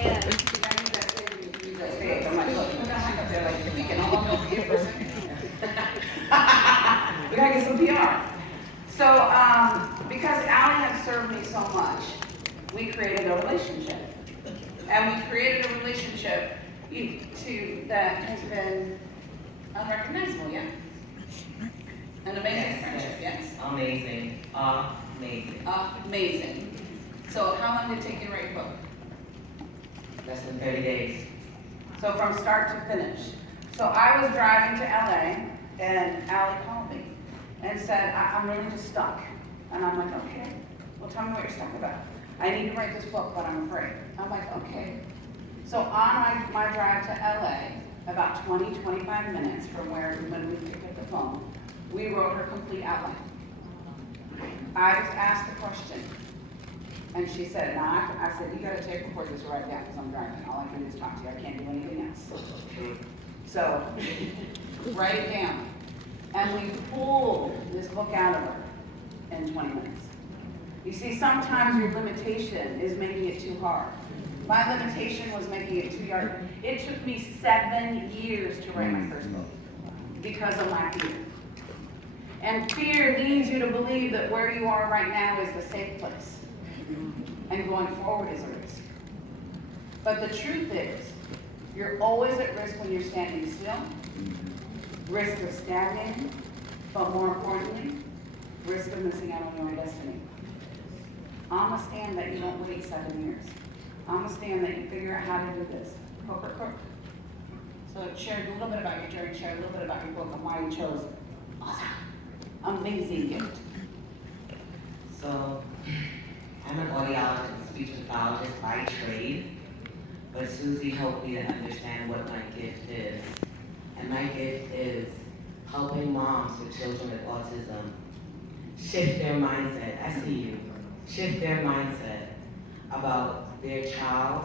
in. You gotta use that stage. Use that stage. I'm like, look, put that mic up there. Like, we can all over here for a second. We gotta get some PR. So, because Allie had served me so much, we created a relationship. And we created a relationship that has been unrecognizable, yeah? An amazing friendship, yes? Amazing. Amazing. Amazing. So how long did it take you to write your book? Less than 30 days. So from start to finish. So I was driving to LA and Allie called me and said, I'm really just stuck. And I'm like, okay, well tell me what you're stuck about. I need to write this book, but I'm afraid. I'm like, okay. So on my drive to LA, about 20-25 minutes from when we picked up the phone, we wrote her complete outline. I just asked the question, and she said, I said, you gotta take record this right now because I'm driving. All I can do is talk to you. I can't do anything else. So, write it down. And we pulled this book out of her in 20 minutes. You see, sometimes your limitation is making it too hard. My limitation was making it too hard. It took me 7 years to write my first book because of my fear. And fear leads you to believe that where you are right now is the safe place. And going forward is a risk. But the truth is, you're always at risk when you're standing still, risk of stagnating, but more importantly, risk of missing out on your own destiny. I'm gonna stand that you don't wait 7 years. I'm gonna stand that you figure out how to do this. Hook or crook. So share a little bit about your journey, share a little bit about your book and why you chose it. Awesome. Amazing gift. So, I'm an audiologist and speech pathologist by trade, but Susie helped me to understand what my gift is. And my gift is helping moms with children with autism shift their mindset. I see you. Shift their mindset about their child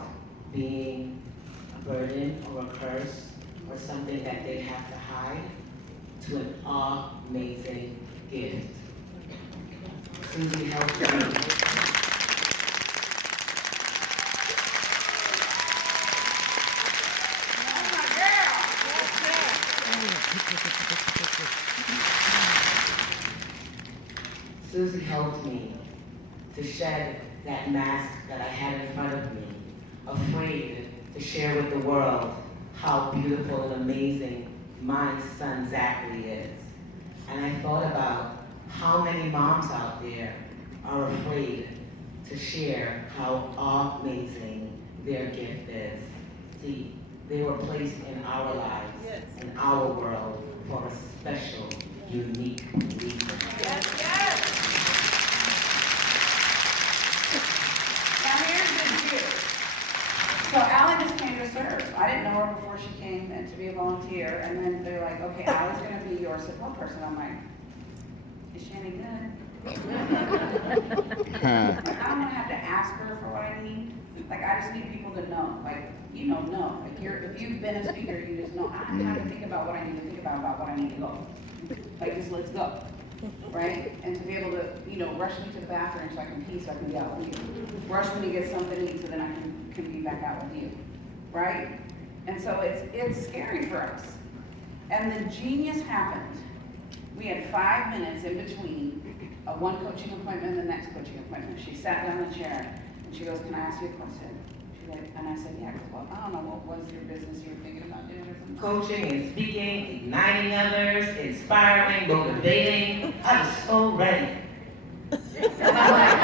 being a burden or a curse or something that they have to hide to an amazing gift. Susie helped me. Susie helped me to shed that mask that I had in front of me, afraid to share with the world how beautiful and amazing my son Zachary is. And I thought about how many moms out there are afraid to share how amazing their gift is. See, they were placed in our lives, in our world, for a special, unique reason. Yes, yes. Now here's the deal. So Allie just came to serve. I didn't know her before she came and to be a volunteer. And then they're like, okay, Allie's going to be your support person. I'm like, is she any good? Like, I don't want to have to ask her for what I need. Like, I just need people to know. Like, you know. Like, if you've been a speaker, you just know. I don't have to think about what I need to think about what I need to go. Like, just let's go. Right? And to be able to, rush me to the bathroom so I can pee so I can be out with you. Rush me to get something to eat so then I can be back out with you. Right? And so it's scary for us. And the genius happened. We had 5 minutes in between one coaching appointment and the next coaching appointment. She sat down in the chair and she goes, can I ask you a question? And I said, yeah, well, I don't know, what was your business you were thinking about doing or something? Coaching and speaking, igniting others, inspiring, motivating. I was so ready. And I'm like,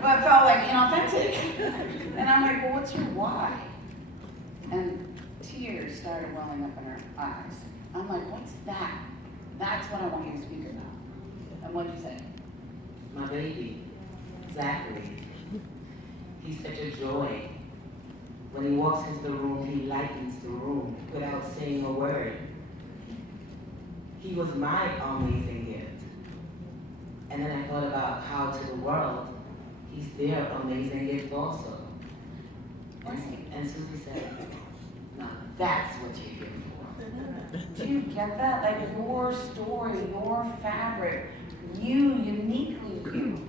but it felt like inauthentic. And I'm like, well, what's your why? And tears started welling up in her eyes. I'm like, what's that? That's what I want you to speak about. And what'd you say? My baby, Zachary. He's such a joy. When he walks into the room, he lightens the room without saying a word. He was my amazing gift. And then I thought about how to the world, he's their amazing gift also. And Susie said, no, that's what you're here for. Do you get that? Like your story, your fabric, you, uniquely you.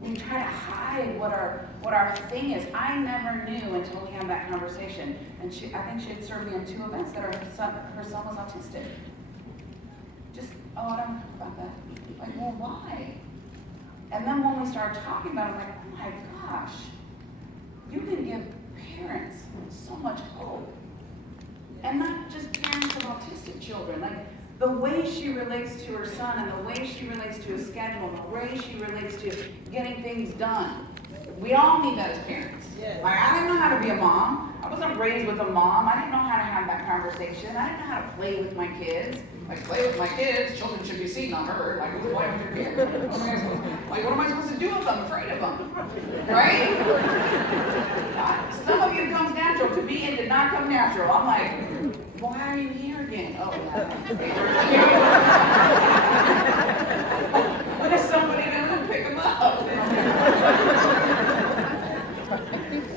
We try to hide what our what our thing is. I never knew until we had that conversation. And I think she had served me in 2 events that her son was autistic. Just, oh, I don't know about that. Like, well, why? And then when we started talking about it, I'm like, oh my gosh, you can give parents so much hope. And not just parents of autistic children. Like, the way she relates to her son and the way she relates to his schedule, the way she relates to getting things done. We all need that as parents. Yeah. Like, I didn't know how to be a mom. I wasn't raised with a mom. I didn't know how to have that conversation. I didn't know how to play with my kids. Like, play with my kids, children should be seen, not heard. Like, who's playing with your kids? Like, what am I supposed to do with them? I'm afraid of them. Right? Some of you comes natural. To me, it did not come natural. I'm like, why are you here again? Oh, yeah. What if somebody doesn't pick them up?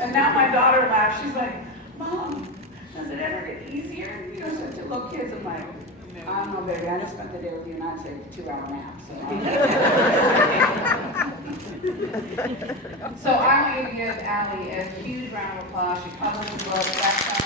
And now my daughter laughs. She's like, Mom, does it ever get easier? You know, such little kids. I'm like, I don't know, baby. I just spent the day with you, and I'd take a 2-hour nap. So I want you to give Allie a huge round of applause. She published a book.